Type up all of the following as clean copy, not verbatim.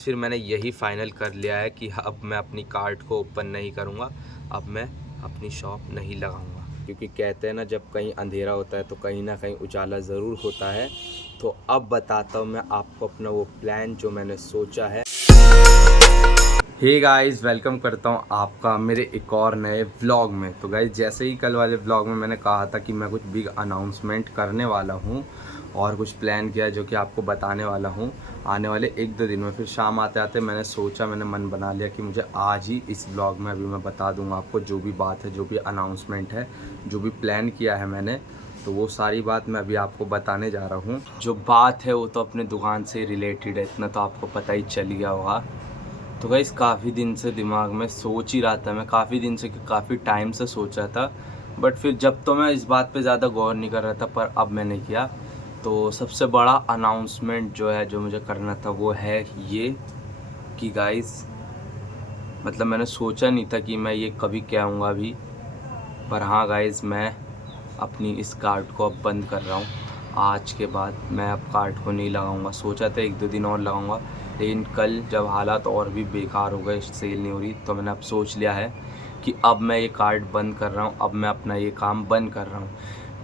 फिर मैंने यही फाइनल कर लिया है कि अब मैं अपनी कार्ट को ओपन नहीं करूँगा। अब मैं अपनी शॉप नहीं लगाऊँगा, क्योंकि कहते हैं ना, जब कहीं अंधेरा होता है तो कहीं ना कहीं उजाला ज़रूर होता है। तो अब बताता हूँ मैं आपको अपना वो प्लान जो मैंने सोचा है। हे गाइस, वेलकम करता हूँ आपका मेरे एक और नए व्लॉग में। तो गाइस, जैसे ही कल वाले व्लॉग में मैंने कहा था कि मैं कुछ बिग अनाउंसमेंट करने वाला हूँ और कुछ प्लान किया है जो कि आपको बताने वाला हूँ आने वाले 1-2 दिन में। फिर शाम आते आते मैंने मन बना लिया कि मुझे आज ही इस व्लॉग में अभी मैं बता दूँगा आपको जो भी बात है, जो भी अनाउंसमेंट है, जो भी प्लान किया है मैंने, तो वो सारी बात मैं अभी आपको बताने जा रहा हूँ। जो बात है वो तो अपने दुकान से रिलेटेड है, इतना तो आपको पता ही चल गया होगा। तो गाइस, काफ़ी दिन से दिमाग में सोच ही रहा था मैं, काफ़ी टाइम से सोच रहा था, बट फिर जब तो मैं इस बात पे ज़्यादा गौर नहीं कर रहा था, पर अब मैंने किया। तो सबसे बड़ा अनाउंसमेंट जो है, जो मुझे करना था, वो है ये कि गाइस, मतलब मैंने सोचा नहीं था कि मैं ये कभी कहूँगा अभी, पर हाँ गाइस, मैं अपनी इस कार्ड को अब बंद कर रहा हूँ। आज के बाद मैं अब कार्ड को नहीं लगाऊंगा। सोचा था 1-2 दिन और लगाऊंगा, लेकिन कल जब हालात और भी बेकार हो गए, सेल नहीं हो रही, तो मैंने अब सोच लिया है कि अब मैं ये कार्ड बंद कर रहा हूँ। अब मैं अपना ये काम बंद कर रहा हूँ,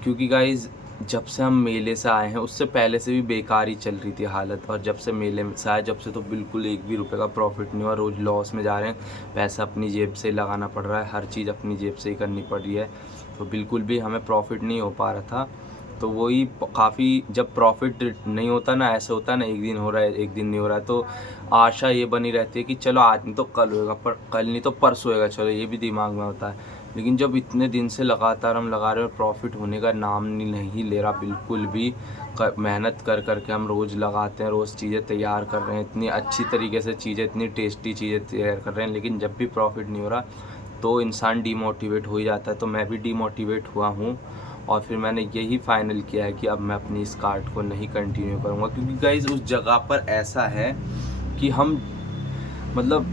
क्योंकि गाइज़, जब से हम मेले से आए हैं उससे पहले से भी बेकार ही चल रही थी हालत, और जब से मेले से आए जब से तो बिल्कुल एक भी रुपये का प्रॉफिट नहीं हुआ। रोज़ लॉस में जा रहे हैं, पैसा अपनी जेब से लगाना पड़ रहा है, हर चीज़ अपनी जेब से ही करनी पड़ रही है, तो बिल्कुल भी हमें प्रॉफिट नहीं हो पा रहा था। तो वही काफ़ी, जब प्रॉफिट नहीं होता ना, ऐसे होता है ना, एक दिन हो रहा है एक दिन नहीं हो रहा है, तो आशा ये बनी रहती है कि चलो आज नहीं तो कल होएगा, पर कल नहीं तो परसों होएगा, चलो ये भी दिमाग में होता है। लेकिन जब इतने दिन से लगातार हम लगा रहे हैं, प्रॉफिट होने का नाम नहीं ले रहा बिल्कुल भी। मेहनत कर के हम रोज़ लगाते हैं, रोज़ चीज़ें तैयार कर रहे हैं, इतनी अच्छी तरीके से चीज़ें, इतनी टेस्टी चीज़ें तैयार कर रहे हैं, लेकिन जब भी प्रॉफिट नहीं हो रहा तो इंसान डीमोटिवेट हो ही जाता है। तो मैं भी डीमोटिवेट हुआ हूँ, और फिर मैंने यही फाइनल किया है कि अब मैं अपनी इस कार्ट को नहीं कंटिन्यू करूँगा, क्योंकि गाइज़, उस जगह पर ऐसा है कि हम, मतलब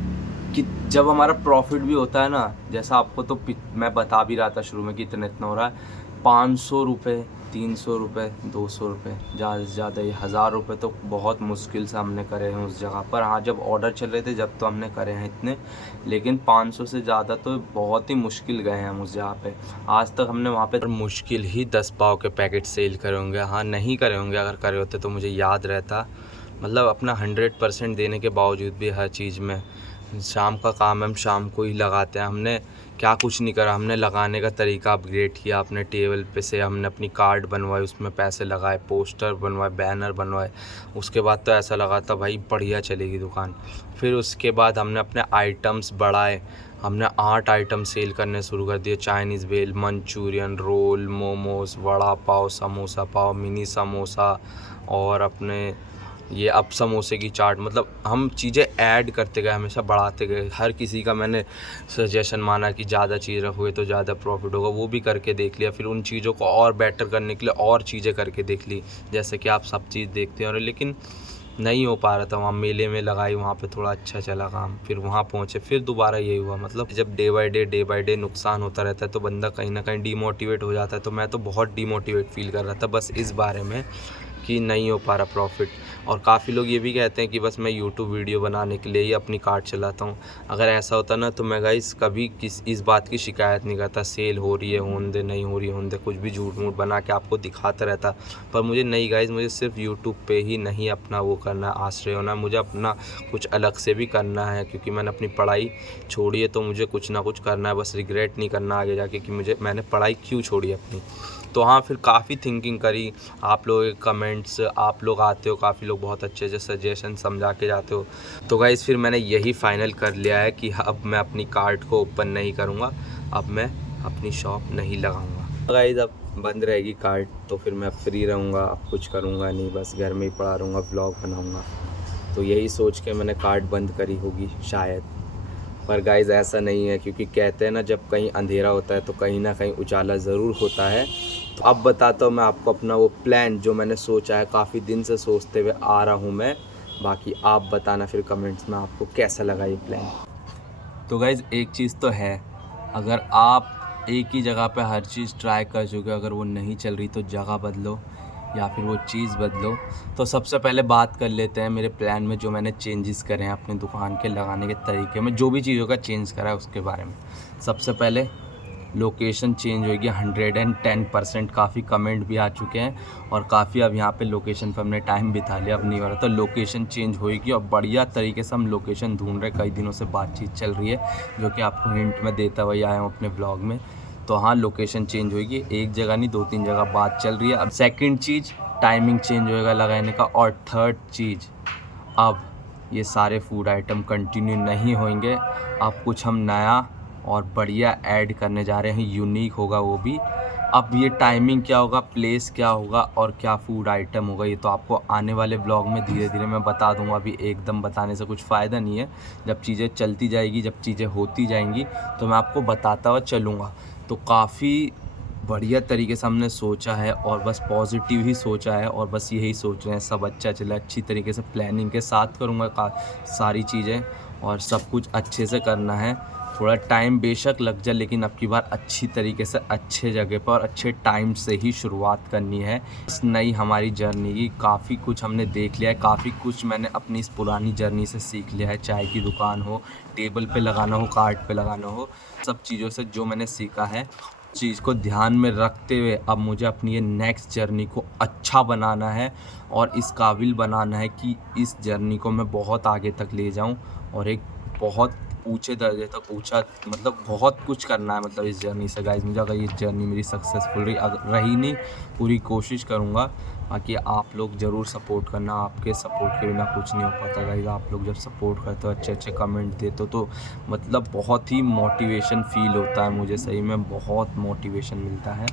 कि जब हमारा प्रॉफिट भी होता है ना, जैसा आपको तो मैं बता भी रहा था शुरू में कि इतना हो रहा है, 500 रुपये, 300 रुपये, 200 रुपये, ज़्यादा से ज़्यादा ये 1000 रुपये तो बहुत मुश्किल से हमने करे हैं उस जगह पर। हाँ, जब ऑर्डर चल रहे थे जब तो हमने करे हैं इतने, लेकिन 500 से ज़्यादा तो बहुत ही मुश्किल गए हैं हम उस जगह पे। आज तक हमने वहाँ पे मुश्किल ही 10 पाव के पैकेट सेल करे होंगे। हाँ, नहीं करे होंगे, अगर करे होते तो मुझे याद रहता। मतलब अपना 100% देने के बावजूद भी हर चीज़ में, शाम का काम हम शाम को ही लगाते हैं। हमने क्या कुछ नहीं करा, हमने लगाने का तरीका अपग्रेड किया। अपने टेबल पे से हमने अपनी कार्ड बनवाई, उसमें पैसे लगाए, पोस्टर बनवाए, बैनर बनवाए। उसके बाद तो ऐसा लगा था भाई बढ़िया चलेगी दुकान। फिर उसके बाद हमने अपने आइटम्स बढ़ाए। हमने 8 आइटम सेल करने शुरू कर दिए। चाइनीज़ भेल, Manchurian, role, momos, vada pav, samosa pav, mini samosa, और अपने ये अब समोसे की चाट। मतलब हम चीज़ें ऐड करते गए, हमेशा बढ़ाते गए। हर किसी का मैंने सजेशन माना कि ज़्यादा चीज़ रखोगे तो ज़्यादा प्रॉफिट होगा, वो भी करके देख लिया। फिर उन चीज़ों को और बेटर करने के लिए और चीज़ें करके देख ली, जैसे कि आप सब चीज़ देखते हैं। और लेकिन नहीं हो पा रहा था। वहाँ मेले में लगाई, वहाँ पे थोड़ा अच्छा चला काम, फिर वहाँ पहुँचे, फिर दोबारा यही हुआ। मतलब जब डे बाय डे नुकसान होता रहता है तो बंदा कहीं ना कहीं डीमोटिवेट हो जाता है। तो मैं तो बहुत डीमोटिवेट फील कर रहा था बस इस बारे में कि नहीं हो पा रहा प्रॉफिट। और काफ़ी लोग ये भी कहते हैं कि बस मैं यूट्यूब वीडियो बनाने के लिए ही अपनी कार्ट चलाता हूँ। अगर ऐसा होता ना तो मैं गाइस कभी इस बात की शिकायत नहीं करता। सेल हो रही है होने दे, नहीं हो रही है होने दे, कुछ भी झूठ मूठ बना के आपको दिखाता रहता। पर मुझे नहीं गाइस, मुझे सिर्फ यूट्यूब पे ही नहीं अपना वो करना, आश्रय होना। मुझे अपना कुछ अलग से भी करना है, क्योंकि मैंने अपनी पढ़ाई छोड़ी है, तो मुझे कुछ ना कुछ करना है। बस रिग्रेट नहीं करना आगे जाके कि मैंने पढ़ाई क्यों छोड़ी अपनी। तो हाँ, फिर काफ़ी थिंकिंग करी। आप लोग कमेंट्स, आप लोग आते हो, काफ़ी लोग बहुत अच्छे से सजेशन समझा के जाते हो। तो गाइस, फिर मैंने यही फाइनल कर लिया है कि अब मैं अपनी कार्ट को ओपन नहीं करूँगा। अब मैं अपनी शॉप नहीं लगाऊँगा। गाइस, अब बंद रहेगी कार्ट, तो फिर मैं फ्री रहूँगा, अब कुछ करूँगा नहीं, बस घर में ही पड़ा रहूँगा, व्लॉग बनाऊँगा। तो यही सोच के मैंने कार्ट बंद करी होगी शायद। पर गाइज़, ऐसा नहीं है, क्योंकि कहते हैं ना, जब कहीं अंधेरा होता है तो कहीं ना कहीं उजाला ज़रूर होता है। तो अब बताता हूँ मैं आपको अपना वो प्लान जो मैंने सोचा है, काफ़ी दिन से सोचते हुए आ रहा हूँ मैं। बाकी आप बताना फिर कमेंट्स में आपको कैसा लगा ये प्लान। तो गाइज़, एक चीज़ तो है, अगर आप एक ही जगह पे हर चीज़ ट्राई कर चुके हो, अगर वो नहीं चल रही तो जगह बदलो। या फिर वो चीज़ बदलो। तो सबसे पहले बात कर लेते हैं मेरे प्लान में जो मैंने चेंजेस करे हैं अपनी दुकान के लगाने के तरीके में, जो भी चीज़ों का चेंज करा है उसके बारे में। सबसे पहले लोकेशन चेंज होगी 110%। काफ़ी कमेंट भी आ चुके हैं और काफ़ी अब यहाँ पे लोकेशन पे हमने टाइम बिता लिया, अब नहीं हो रहा। तो लोकेशन चेंज होगी और बढ़िया तरीके से हम लोकेशन ढूंढ रहे, कई दिनों से बातचीत चल रही है जो कि आपको हिंट में देता हुआ आया हूँ अपने ब्लॉग में। तो हाँ, लोकेशन चेंज होगी, एक जगह नहीं 2-3 जगह बात चल रही है। अब सेकंड चीज़, टाइमिंग चेंज होएगा लगाने का। और थर्ड चीज़, अब ये सारे फूड आइटम कंटिन्यू नहीं होंगे, अब कुछ हम नया और बढ़िया ऐड करने जा रहे हैं, यूनिक होगा वो भी। अब ये टाइमिंग क्या होगा, प्लेस क्या होगा और क्या फूड आइटम होगा, ये तो आपको आने वाले ब्लॉग में धीरे धीरे मैं बता दूंगा। अभी एकदम बताने से कुछ फ़ायदा नहीं है, जब चीज़ें चलती जाएगी, जब चीज़ें होती जाएंगी तो मैं आपको बताता हुआ चलूँगा। तो काफ़ी बढ़िया तरीके से हमने सोचा है और बस पॉजिटिव ही सोचा है और बस यही सोच रहे हैं सब अच्छा चले, अच्छी तरीके से प्लानिंग के साथ करूँगा सारी चीज़ें और सब कुछ अच्छे से करना है। थोड़ा टाइम बेशक लग जाए लेकिन अब की बार अच्छी तरीके से अच्छे जगह पर और अच्छे टाइम से ही शुरुआत करनी है इस नई हमारी जर्नी की। काफ़ी कुछ हमने देख लिया है, काफ़ी कुछ मैंने अपनी इस पुरानी जर्नी से सीख लिया है। चाय की दुकान हो, टेबल पे लगाना हो, कार्ट पे लगाना हो, सब चीज़ों से जो मैंने सीखा है, चीज़ को ध्यान में रखते हुए अब मुझे अपनी ये नेक्स्ट जर्नी को अच्छा बनाना है और इस काबिल बनाना है कि इस जर्नी को मैं बहुत आगे तक ले जाऊं और एक बहुत ऊंचे दर्जे तक मतलब बहुत कुछ करना है मतलब इस जर्नी से। गाइस, मुझे अगर ये जर्नी मेरी सक्सेसफुल रही नहीं, पूरी कोशिश करूँगा। बाकी आप लोग ज़रूर सपोर्ट करना, आपके सपोर्ट के बिना कुछ नहीं हो पाता गाइस। आप लोग जब सपोर्ट करते हो, अच्छे अच्छे कमेंट देते हो तो मतलब बहुत ही मोटिवेशन फील होता है मुझे, सही में बहुत मोटिवेशन मिलता है।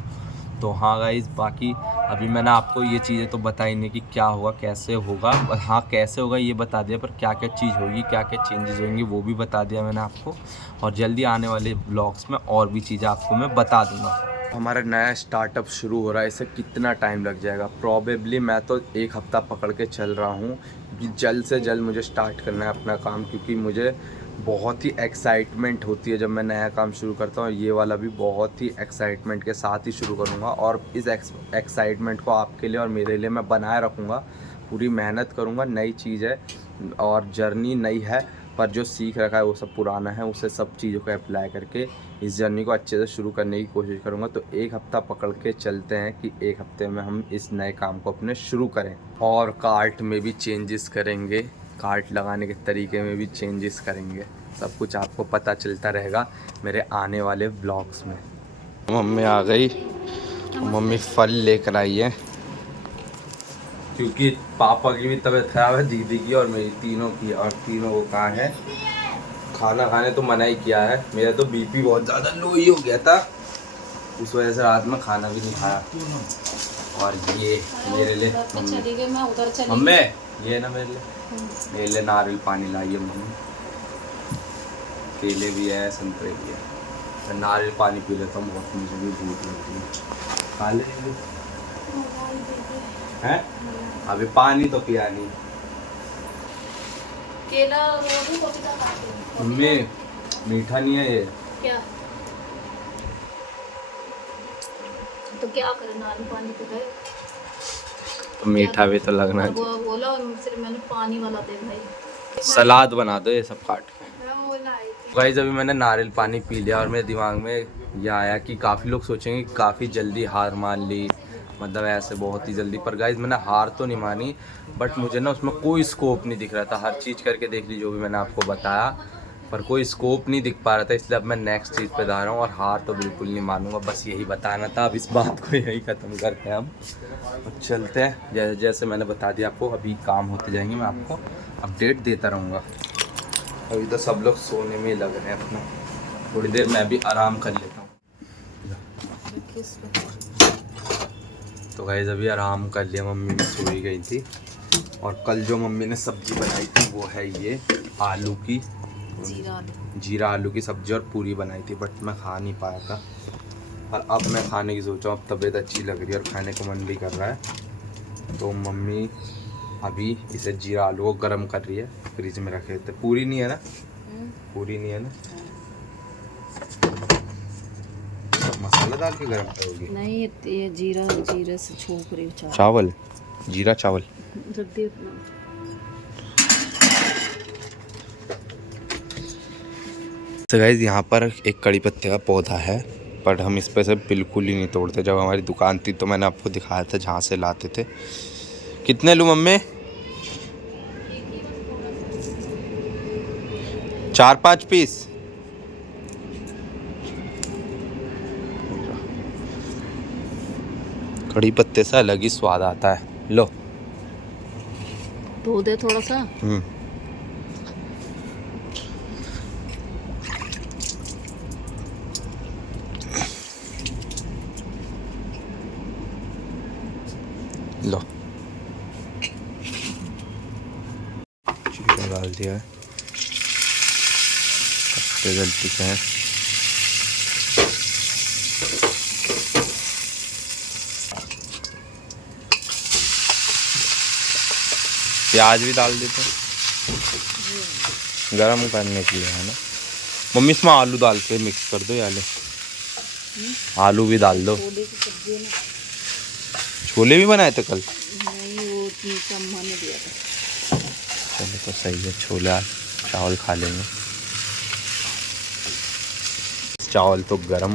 तो हाँ गाइस, बाकी अभी मैंने आपको ये चीज़ें तो बताई नहीं कि क्या होगा कैसे होगा, हाँ कैसे होगा ये बता दिया, पर क्या क्या चीज़ होगी, क्या क्या चेंजेस होंगे वो भी बता दिया मैंने आपको। और जल्दी आने वाले ब्लॉग्स में और भी चीज़ें आपको मैं बता दूँगा। हमारा नया स्टार्टअप शुरू हो रहा है, इसे कितना टाइम लग जाएगा, प्रॉबेबली मैं तो 1 हफ़्ता पकड़ के चल रहा हूँ कि जल्द से जल्द मुझे स्टार्ट करना है अपना काम, क्योंकि मुझे बहुत ही एक्साइटमेंट होती है जब मैं नया काम शुरू करता हूँ। ये वाला भी बहुत ही एक्साइटमेंट के साथ ही शुरू करूँगा और इस एक्साइटमेंट को आपके लिए और मेरे लिए मैं बनाए रखूँगा, पूरी मेहनत करूँगा। नई चीज़ है और जर्नी नई है, पर जो सीख रखा है वो सब पुराना है, उसे सब चीज़ों को अप्लाई करके इस जर्नी को अच्छे से शुरू करने की कोशिश करूँगा। तो 1 हफ़्ता पकड़ के चलते हैं कि 1 हफ़्ते में हम इस नए काम को अपने शुरू करें और कार्ट में भी चेंजेस करेंगे, कार्ट लगाने के तरीके में भी चेंजेस करेंगे। सब कुछ आपको पता चलता रहेगा मेरे आने वाले ब्लॉग्स में। मम्मी आ गई, मम्मी फल लेकर आई है क्योंकि पापा की भी तबीयत ख़राब है, दीदी की और मेरी, तीनों की, और तीनों को कहा है खाना खाने तो मना ही किया है। मेरा तो बीपी बहुत ज़्यादा लो ही हो गया था, उस वजह से रात में खाना भी नहीं खाया। और ये मेरे लिए मम्मी, ये ना मेरे लिए नारियल पानी लाई है मम्मी, केले भी है, संतरे भी है। मैं नारियल पानी पी लेता हूँ, बहुत मुझे भी भूख लगती है। खा ले हैं, अभी पानी तो पिया नहीं। केला मम्मी मीठा नहीं है ये क्या, तो क्या करें, नारियल पानी तो है तो मीठा भी तो लगना है। वो बोला और सिर्फ मैंने पानी वाला दे भाई, सलाद बना दो ये सब काट के। गाइस, अभी मैंने नारियल पानी पी लिया और मेरे दिमाग में ये आया कि काफ़ी लोग सोचेंगे कि काफ़ी जल्दी हार मान ली, मतलब ऐसे बहुत ही जल्दी। पर गाइस, मैंने हार तो नहीं मानी, बट मुझे ना उसमें कोई स्कोप नहीं दिख रहा था। हर चीज़ करके देख ली जो भी मैंने आपको बताया, पर कोई स्कोप नहीं दिख पा रहा था, इसलिए अब मैं नेक्स्ट चीज़ पे जा रहा हूँ और हार तो बिल्कुल नहीं मानूंगा। बस यही बताना था, अब इस बात को यही ख़त्म करते हैं हम और चलते हैं। जैसे जैसे मैंने बता दिया आपको, अभी काम होते जाएंगे, मैं आपको अपडेट देता रहूँगा। अभी तो सब लोग सोने में ही लग रहे हैं अपना, थोड़ी देर मैं भी आराम कर लेता हूँ। तो गाइस, अभी आराम कर लिया, मम्मी भी सो ही गई थी। और कल जो मम्मी ने सब्ज़ी बनाई थी वो है ये आलू की, जीरा आलू की सब्ज़ी और पूरी बनाई थी, बट मैं खा नहीं पाया था। और अब मैं खाने की सोचा हूँ, अब तबीयत अच्छी लग रही है और खाने को मन भी कर रहा है। तो मम्मी अभी इसे जीरा आलू को गर्म कर रही है, फ्रिज में रखे थे। पूरी नहीं है ना, पूरी नहीं है ना, मसाला डाल के गरम करोगी? नहीं, ये जीरा से छोक रही हूँ चावल, जीरा चावल। रख दिया अपना। तो गाइस यहाँ पर एक कड़ी पत्ते का पौधा है, पर हम इस पे से बिल्कुल ही नहीं तोड़ते। जब हमारी दुकान थी तो मैंने आपको दिखाया था जहाँ से लाते थे। कितने लूँ मम्मी? 4-5 पीस। कड़ी पत्ते से अलग ही स्वाद आता है। लो धो दे थोड़ा सा। लो चिकन डाल दिया है, पत्ते डल चुके हैं। प्याज भी डाल देते गरम करने के लिए, है ना मम्मी? इसमें आलू डाल के मिक्स कर दो या ले आलू भी डाल दो। छोले की सब्जी है ना। छोले भी बनाए थे कल? नहीं, वो अम्मा ने दिया था। चलो तो सही है, छोले आज चावल खा लेंगे। चावल तो गरम,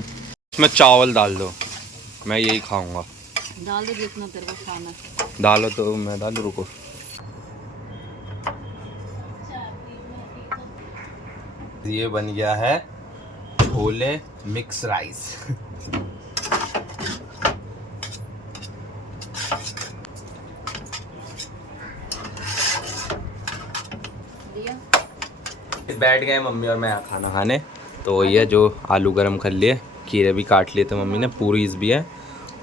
इसमें चावल डाल दो, मैं यही खाऊंगा। डाल दे जितना तेरे को खाना है। डालो तो मैं डालूं, रुको। ये बन गया है छोले मिक्स राइस। बैठ गए मम्मी और मैं यहाँ खाना खाने। तो ये जो आलू गरम कर लिए, खीरे भी काट लिए थे मम्मी ने, पूरीज भी है,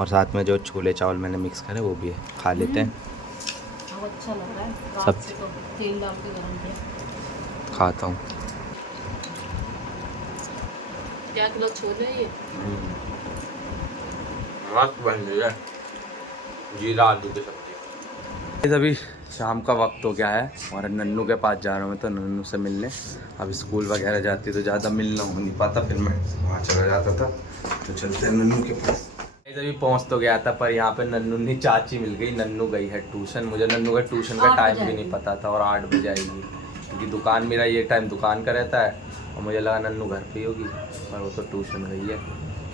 और साथ में जो छोले चावल मैंने मिक्स करे वो भी है। खा लेते हैं। अच्छा लग रहा है। सब तो तेल डाल के गरम किया। खाता हूँ। क्या किलो छोले ये? मस्त बन गई है जीरा आलू की सब्जी। अभी शाम का वक्त हो गया है और नन्नू के पास जा रहा हूँ मैं, तो नन्नू से मिलने। अब स्कूल वगैरह जाती तो ज़्यादा मिलना हो नहीं पाता, फिर मैं वहाँ चला जाता था। तो चलते हैं नन्नू के पास। अभी पहुँच तो गया था, पर यहाँ पे नन्नू नहीं, चाची मिल गई। नन्नू गई है ट्यूशन। मुझे नन्नू का ट्यूशन का टाइम भी नहीं पता था, और 8 बजे आएगी, क्योंकि दुकान मेरा ये टाइम दुकान का रहता है, और मुझे लगा नन्नू घर पे ही होगी, पर वो तो ट्यूशन गई है।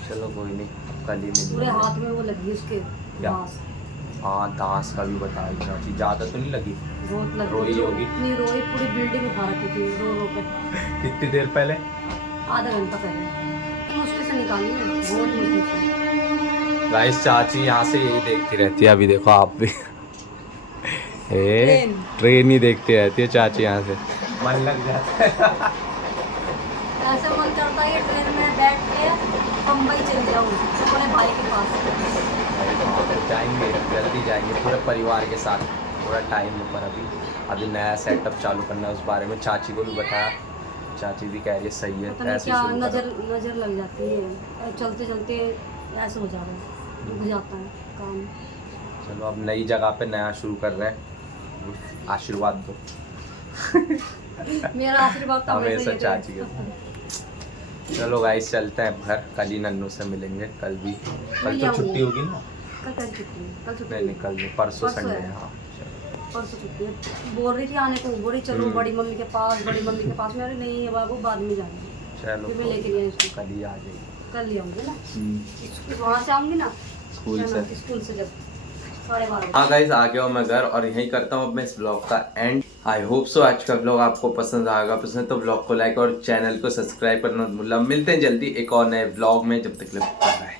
चलो कोई नहीं, कल ही मिल। पूरे हाथ में वो लगी उसके दांत। हाँ, दांत का भी बताई चाची, ज़्यादा तो नहीं लगी? बहुत लगी। रोई होगी। इतनी रोई, पूरी बिल्डिंग उठा रखी थी रो रो के। कितनी देर पहले? आधा घंटा पहले। मुश्किल से निकाली है, बहुत मुश्किल से। गाइस चाची यहाँ से यही देखती रहती है। अभी देखो आप भी ट्रेन ही देखती रहती है चाची यहाँ से। मन लग जाता है। ऐसा मन करता है कि ट्रेन में बैठ के बम्बई चले जाऊँ अपने भाई के पास। जाएंगे, जल्दी जाएंगे पूरे परिवार के साथ। थोड़ा टाइम है, पर अभी नया सेटअप चालू करना है, उस बारे में चाची को भी बताया। चाची भी कह रही है सही है, ऐसे क्या नजर लग जाती है, चलते चलते ऐसे हो जा रहा है, रुक जाता है काम। चलो अब नई जगह पे नया शुरू कर रहे हैं, आशीर्वाद दो। मेरा आशीर्वाद तो हमेशा चाची के। चलो गाइस चलते हैं घर, कल ही नन्नू से मिलेंगे। कल तो छुट्टी होगी ना? कल छुट्टी नहीं, कल परसों संडे है। हाँ परसों छुट्टी है। बोल रही थी आने को, बोल रही चलो बड़ी मम्मी के पास, बड़ी मम्मी के पास। मैं नहीं है बाबू, बाद में जाएंगे। चलो मैं लेके गया इसको, कल ही आ जाएगी। कल ले आऊँगी ना, वहाँ से आऊँगी ना स्कूल से जब 12:30। हाँ गाइस आ गया हूँ मैं घर, और यही करता हूँ अपने इस ब्लॉग का एंड। आई होप सो आज का ब्लॉग आपको पसंद आएगा। पसंद तो ब्लॉग को लाइक और चैनल को सब्सक्राइब करना मत भूलना। मिलते हैं जल्दी एक और नए ब्लॉग में, जब तक के लिए बाय।